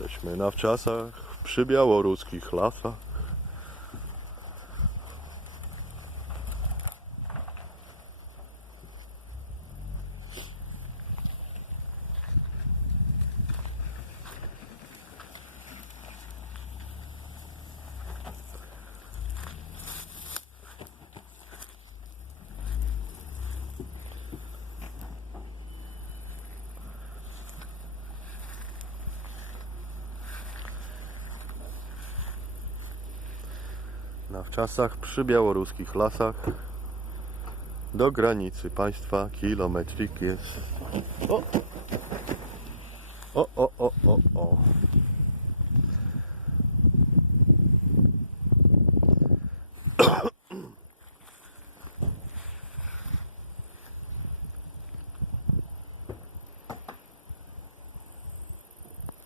Jesteśmy na wczasach przy białoruskich lasach. Na wczasach przy białoruskich lasach do granicy państwa kilometrik jest. O, o, o, o, o. o.